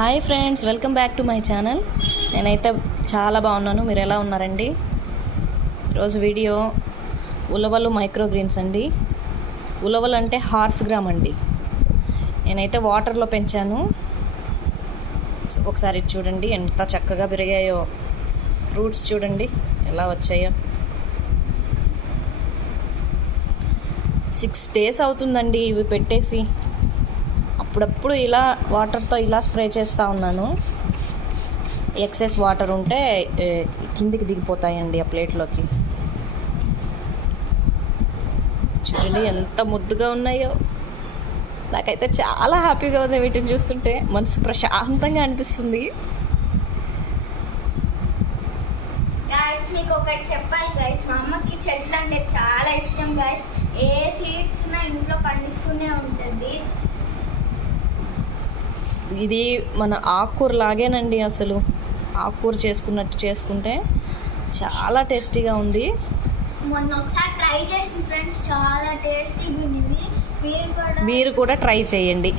Hi friends, welcome back to my channel. నేనైతే చాలా బాగున్నాను. మీరు ఎలా ఉన్నారండి? ఈరోజు వీడియో ఉలవలు మైక్రో గ్రీన్స్ అండి. ఉలవలు అంటే హార్స్ గ్రామ్ అండి. నేనైతే వాటర్లో పెంచాను. ఒకసారి చూడండి ఎంత చక్కగా పెరిగాయో. ఫ్రూట్స్ చూడండి ఎలా వచ్చాయో. 6 days అవుతుందండి ఇవి పెట్టేసి. అప్పుడప్పుడు ఇలా వాటర్తో ఇలా స్ప్రే చేస్తూ ఉన్నాను. ఎక్సెస్ వాటర్ ఉంటే కిందికి దిగిపోతాయండి ఆ ప్లేట్లోకి. చూడండి ఎంత ముద్దుగా ఉన్నాయో. నాకైతే చాలా హ్యాపీగా ఉంది వీటిని చూస్తుంటే. మనసు ప్రశాంతంగా అనిపిస్తుంది. మీకు ఒకటి చెప్పాలి గైస్, మా అమ్మకి చెట్లు అంటే చాలా ఇష్టం గైస్. ఏ సీడ్స్ ఉన్నా ఇంట్లో పండిస్తూనే ఉంటుంది. ఇది మన ఆకుకూర లాగేనండి. అసలు ఆకుకూర చేసుకున్నట్టు చేసుకుంటే చాలా టేస్టీగా ఉంది. మొన్న ఒకసారి ట్రై చేసింది ఫ్రెండ్స్, చాలా టేస్టీగా ఉంది. మీరు కూడా ట్రై చేయండి.